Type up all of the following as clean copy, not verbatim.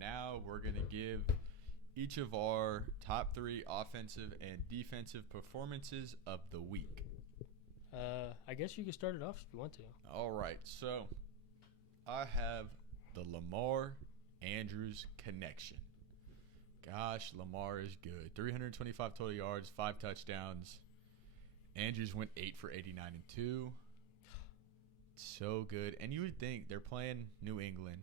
now we're going to give each of our top 3 offensive and defensive performances of the week. I guess you can start it off if you want to. All right, so I have the Lamar Andrews connection. Gosh, Lamar is good. 325 total yards, 5 touchdowns. Andrews went 8 for 89 and 2. So good. And you would think they're playing New England.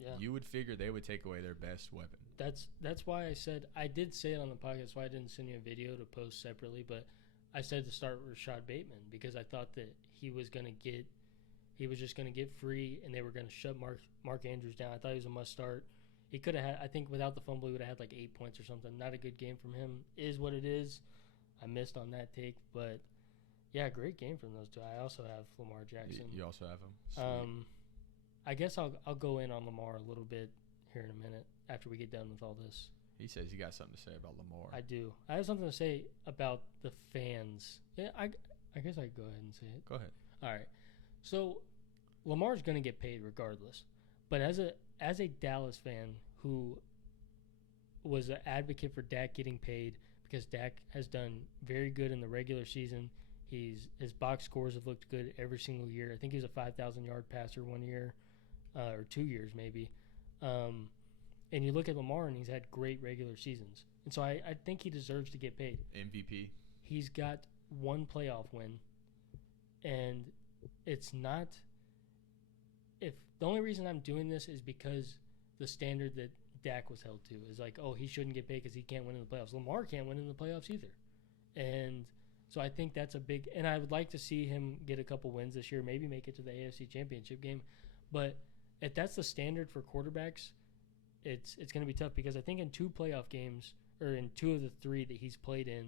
Yeah. You would figure they would take away their best weapon. That's why I did say it on the podcast, why I didn't send you a video to post separately, but I said to start Rashad Bateman because I thought that he was just going to get free and they were going to shut Mark Andrews down. I thought he was a must start. He could have had, I think without the fumble, he would have had like 8 points or something. Not a good game from him. Is what it is. I missed on that take, but yeah, great game from those two. I also have Lamar Jackson. You also have him? Sweet. I guess I'll go in on Lamar a little bit here in a minute after we get done with all this. He says he got something to say about Lamar. I do. I have something to say about the fans. Yeah, I guess I could go ahead and say it. Go ahead. All right. So Lamar's going to get paid regardless. But as a Dallas fan who was an advocate for Dak getting paid because Dak has done very good in the regular season. His box scores have looked good every single year. I think he was a 5,000-yard passer 1 year or 2 years maybe. And you look at Lamar, and he's had great regular seasons. And so I think he deserves to get paid. MVP. He's got 1 playoff win. And it's not – if the only reason I'm doing this is because the standard that Dak was held to is like, oh, he shouldn't get paid because he can't win in the playoffs. Lamar can't win in the playoffs either. And so I think that's a big – and I would like to see him get a couple wins this year, maybe make it to the AFC Championship game. But if that's the standard for quarterbacks – it's going to be tough because I think in 2 playoff games, or in 2 of the 3 that he's played in,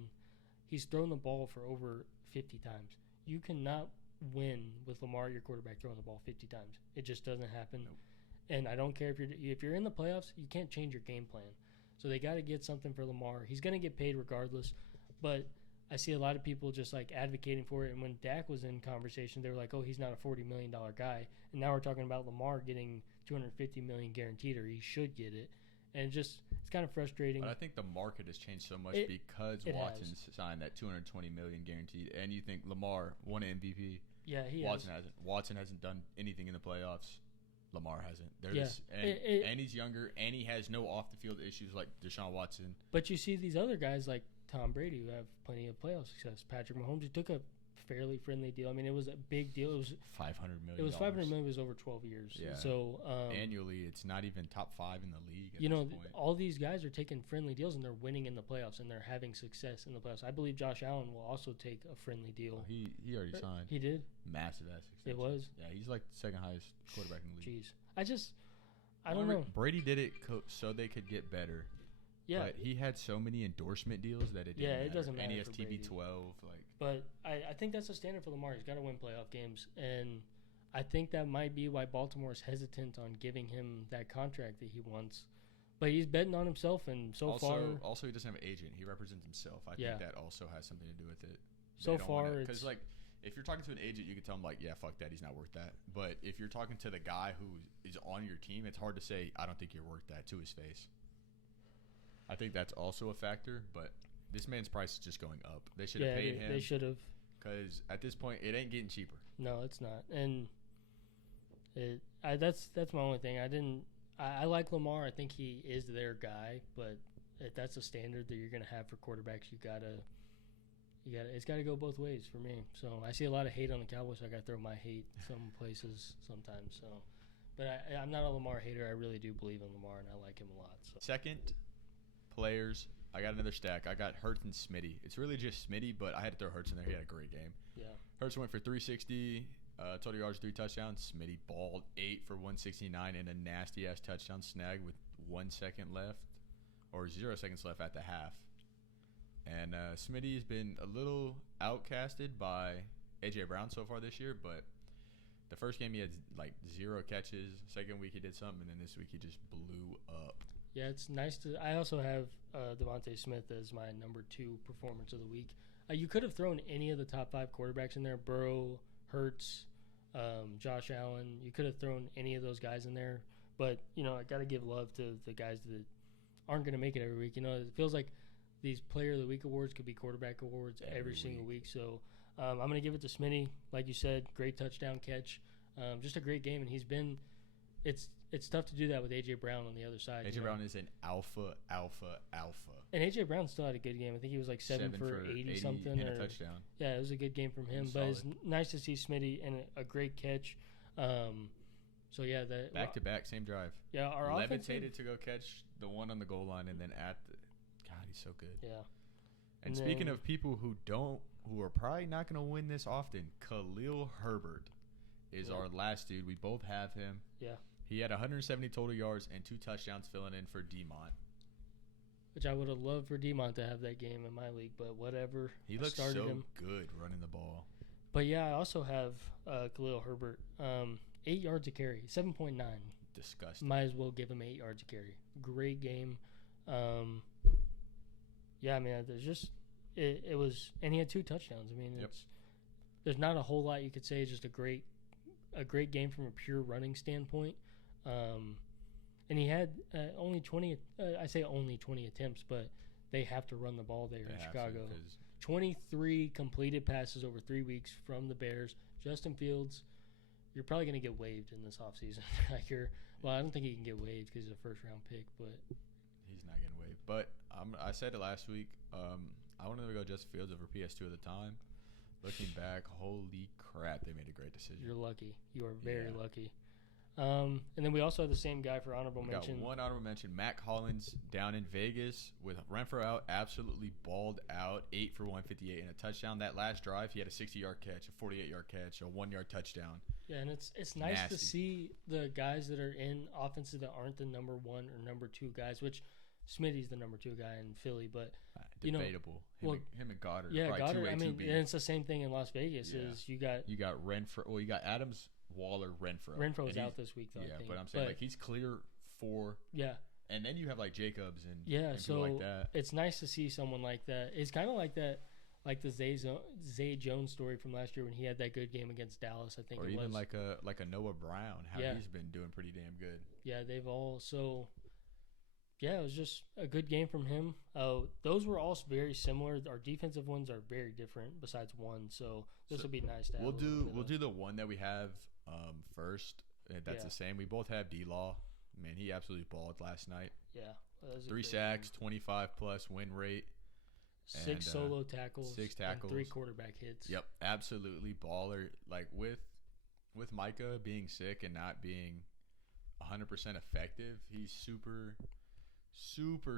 he's thrown the ball for over 50 times. You cannot win with Lamar, your quarterback, throwing the ball 50 times. It just doesn't happen. Nope. And I don't care if you're in the playoffs, you can't change your game plan. So they got to get something for Lamar. He's going to get paid regardless, but I see a lot of people just like advocating for it. And when Dak was in conversation, they were like, oh, he's not a $40 million guy. And now we're talking about Lamar getting $250 million guaranteed, or he should get it. And it's kind of frustrating. But I think the market has changed so much because Watson signed that $220 million guaranteed. And you think Lamar won an MVP. Yeah, Watson hasn't. Watson hasn't done anything in the playoffs. Lamar hasn't. And he's younger, and he has no off-the-field issues like Deshaun Watson. But you see these other guys like Tom Brady who have plenty of playoff success. Patrick Mahomes, he took a fairly friendly deal. I mean, it was a big deal. It was $500 million. It was $500 million. It was over 12 years. Yeah. So annually, it's not even top 5 in the league. At this point. All these guys are taking friendly deals and they're winning in the playoffs and they're having success in the playoffs. I believe Josh Allen will also take a friendly deal. Oh, he already signed. He did. Massive ass success. It was. Yeah, he's like the second highest quarterback in the league. Jeez, I don't know. Brady did it so they could get better. Yeah, but he had so many endorsement deals that it didn't matter. It doesn't matter. And he has TB12. But I think that's the standard for Lamar. He's got to win playoff games, and I think that might be why Baltimore is hesitant on giving him that contract that he wants. But he's betting on himself, and far, he doesn't have an agent. He represents himself. I think that also has something to do with it. Because like if you're talking to an agent, you can tell him like, yeah, fuck that, he's not worth that. But if you're talking to the guy who is on your team, it's hard to say, I don't think you're worth that to his face. I think that's also a factor, but this man's price is just going up. They should have paid him. They should have. Because at this point, it ain't getting cheaper. No, it's not. And that's my only thing. I like Lamar. I think he is their guy, but if that's a standard that you're going to have for quarterbacks, it's got to go both ways for me. So I see a lot of hate on the Cowboys, so I got to throw my hate some places sometimes. So, but I'm not a Lamar hater. I really do believe in Lamar, and I like him a lot. So. Second players, I got another stack. I got Hurts and Smitty. It's really just Smitty, but I had to throw Hurts in there. He had a great game. Yeah. Hurts went for 360, total yards, 3 touchdowns. Smitty balled 8 for 169 and a nasty-ass touchdown snag with 1 second left, or 0 seconds left at the half. And Smitty has been a little outcasted by A.J. Brown so far this year, but the first game he had like 0 catches. Second week he did something, and then this week he just blew up. Yeah, it's nice to – I also have Devontae Smith as my number 2 performance of the week. You could have thrown any of the top 5 quarterbacks in there, Burrow, Hurts, Josh Allen. You could have thrown any of those guys in there. But, I got to give love to the guys that aren't going to make it every week. It feels like these Player of the Week awards could be quarterback awards every single week. So I'm going to give it to Smitty. Like you said, great touchdown catch. Just a great game. And it's tough to do that with A.J. Brown on the other side. A.J. Brown is an alpha. And A.J. Brown still had a good game. I think he was like 7 for 80 something. And a touchdown. Yeah, it was a good game from him. But it's nice to see Smitty and a great catch. So, yeah. Back-to-back, same drive. Yeah, our levitated to go catch the one on the goal line, and then God, he's so good. Yeah. And speaking of people who are probably not going to win this often, Khalil Herbert is our last dude. We both have him. Yeah. He had 170 total yards and 2 touchdowns filling in for DeMont. Which I would have loved for DeMont to have that game in my league, but whatever. He looks so good running the ball. But, yeah, I also have Khalil Herbert. 8 yards a carry, 7.9. Disgusting. Might as well give him 8 yards a carry. Great game. Yeah, I mean, there's just it was, and he had 2 touchdowns. I mean, there's not a whole lot you could say. It's just a great game from a pure running standpoint. And he had only 20. I say only 20 attempts, but they have to run the ball there in Chicago. 23 completed passes over 3 weeks from the Bears. Justin Fields, you're probably going to get waived in this offseason. Well, I don't think he can get waived because he's a first-round pick, but he's not getting waived. But I said it last week. I wanted to go Justin Fields over PS2 at the time. Looking back, holy crap, they made a great decision. You're lucky. You are very lucky. And then we also have the same guy for honorable mention. Got one honorable mention. Mac Hollins down in Vegas with Renfro out, absolutely balled out, 8 for 158 and a touchdown. That last drive, he had a 60-yard catch, a 48-yard catch, a 1-yard touchdown. Yeah, and it's nice to see the guys that are in offenses that aren't the number 1 or number 2 guys, which Smitty's the number 2 guy in Philly, but debatable. Him and Goddard. Yeah, right, Goddard. I mean, and it's the same thing in Las Vegas. Yeah. Is you got Renfro. Well, you got Adams, Waller, Renfro. Renfro's out this week, though. Yeah, I think. but I'm saying he's clear for. Yeah. And then you have like Jacobs and and people like that. It's nice to see someone like that. It's kind of like that, like the Zay Jones story from last year when he had that good game against Dallas. I think, or even like a Noah Brown, how he's been doing pretty damn good. Yeah, they've all so. Yeah, it was just a good game from him. Those were all very similar. Our defensive ones are very different besides one, so this will be nice to have. We'll do the one that we have first. That's the same. We both have D-Law. Man, he absolutely balled last night. Yeah. 3 sacks, 25-plus win rate. 6 solo tackles. 6 tackles. And 3 quarterback hits. Yep, absolutely baller. Like with Micah being sick and not being 100% effective, he's super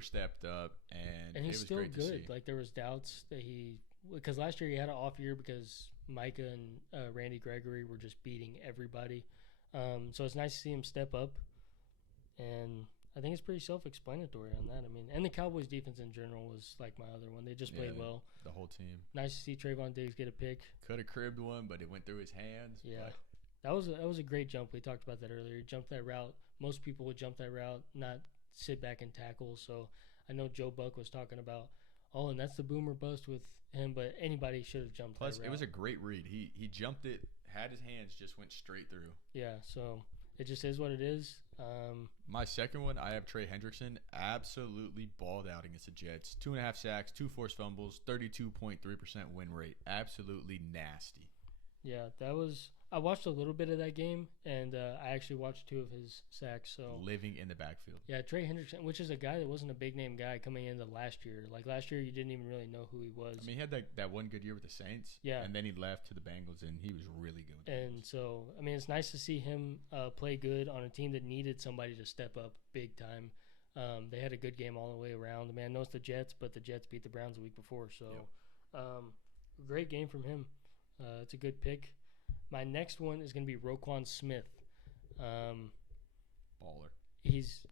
stepped up, and he's it was still great good. to see. Like there was doubts that because last year he had an off year because Micah and Randy Gregory were just beating everybody. So it's nice to see him step up, and I think it's pretty self-explanatory on that. I mean, and the Cowboys defense in general was like my other one. They just played well. The whole team. Nice to see Trayvon Diggs get a pick. Could have cribbed one, but it went through his hands. Yeah. That was a great jump. We talked about that earlier. He jumped that route. Most people would jump that route, not sit back and tackle. So I know Joe Buck was talking about, and that's the boomer bust with him, but anybody should have jumped that route. Plus, it was a great read. He jumped it, had his hands, just went straight through. Yeah, so it just is what it is. My second one, I have Trey Hendrickson, absolutely balled out against the Jets. 2.5 sacks, 2 forced fumbles, 32.3% win rate. Absolutely nasty. Yeah, I watched a little bit of that game, and I actually watched 2 of his sacks. So living in the backfield. Yeah, Trey Hendrickson, which is a guy that wasn't a big name guy coming into last year. Like last year, you didn't even really know who he was. I mean, he had that one good year with the Saints. Yeah. And then he left to the Bengals, and he was really good with the And so, I mean, it's nice to see him play good on a team that needed somebody to step up big time. They had a good game all the way around. I mean, I know it's the Jets, but the Jets beat the Browns the week before. So, great game from him. It's a good pick. My next one is going to be Roquan Smith. Baller. He's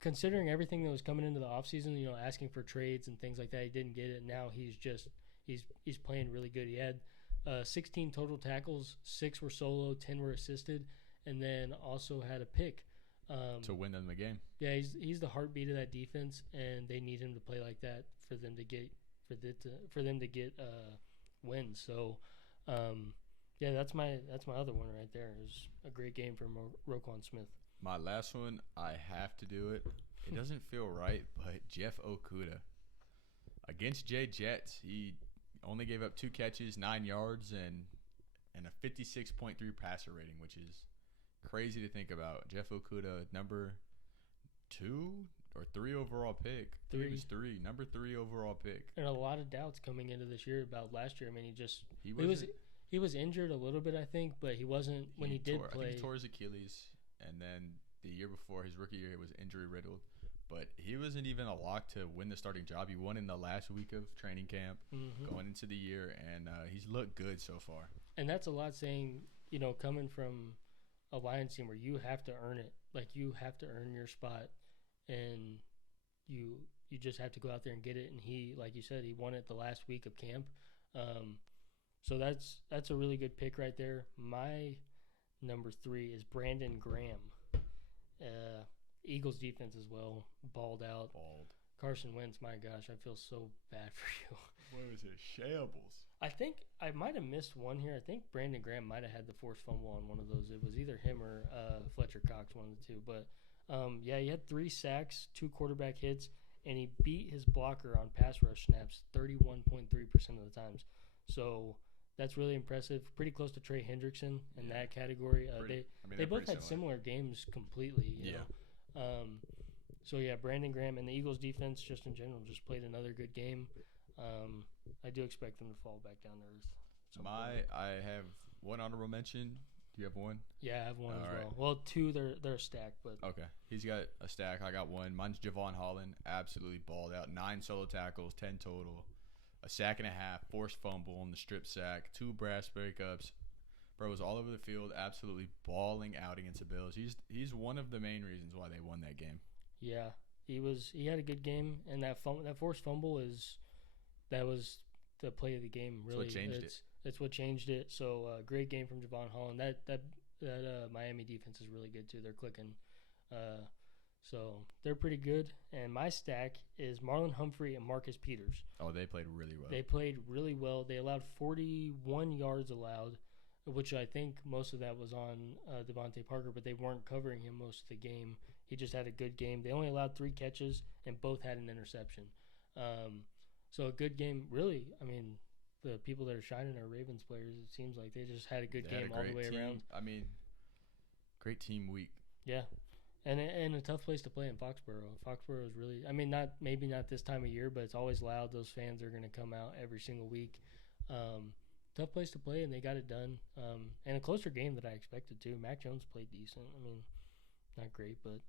considering everything that was coming into the offseason, asking for trades and things like that. He didn't get it. Now he's playing really good. He had 16 total tackles, 6 were solo, 10 were assisted, and then also had a pick. To win them the game. Yeah, he's the heartbeat of that defense, and they need him to play like that for them to get wins. So, yeah, that's my other one right there. Is a great game from Roquan Smith. My last one, I have to do it. It doesn't feel right, but Jeff Okudah. Against Jay Jets, he only gave up 2 catches, 9 yards, and a 56.3 passer rating, which is crazy to think about. Jeff Okudah, number 2 or 3 overall pick. I think it was 3. Number 3 overall pick. And a lot of doubts coming into this year about last year. I mean, he was injured a little bit, I think, but he wasn't when he did play. I think he tore his Achilles, and then the year before, his rookie year, was injury riddled. But he wasn't even a lock to win the starting job. He won in the last week of training camp going into the year, and he's looked good so far. And that's a lot saying, coming from a Lions team where you have to earn it. Like, you have to earn your spot, and you just have to go out there and get it. And he, like you said, he won it the last week of camp. So that's a really good pick right there. My number 3 is Brandon Graham. Eagles defense as well, balled out. Carson Wentz, my gosh, I feel so bad for you. What was it? Shambles. I think I might have missed one here. I think Brandon Graham might have had the forced fumble on one of those. It was either him or Fletcher Cox, one of the two. But, he had 3 sacks, 2 quarterback hits, and he beat his blocker on pass rush snaps 31.3% of the times. So that's really impressive. Pretty close to Trey Hendrickson in that category. They both had similar games completely. You know? Brandon Graham and the Eagles defense just in general just played another good game. I do expect them to fall back down to earth. I have one honorable mention. Do you have one? Yeah, I have one as well. Well, 2, they're stacked, but okay. He's got a stack. I got one. Mine's Javon Holland. Absolutely balled out. 9 solo tackles, 10 total, a sack and a half, forced fumble on the strip sack, 2 brass breakups. Bro was all over the field, absolutely balling out against the Bills. He's one of the main reasons why they won that game. Yeah, he had a good game, and that forced fumble was the play of the game. Really, that's what changed it. It's what changed it. So great game from Javon Holland. That Miami defense is really good too. They're clicking. So they're pretty good. And my stack is Marlon Humphrey and Marcus Peters. Oh, they played really well. They allowed 41 yards allowed, which I think most of that was on Devontae Parker, but they weren't covering him most of the game. He just had a good game. They only allowed 3 catches, and both had an interception. So a good game, really. I mean, the people that are shining are Ravens players. It seems like they just had a good game all the way around. I mean, great team week. Yeah, and a tough place to play in Foxborough. Foxborough is really, I mean, maybe not this time of year, but it's always loud. Those fans are going to come out every single week. Tough place to play, and they got it done. And a closer game than I expected to. Mac Jones played decent. I mean, not great, but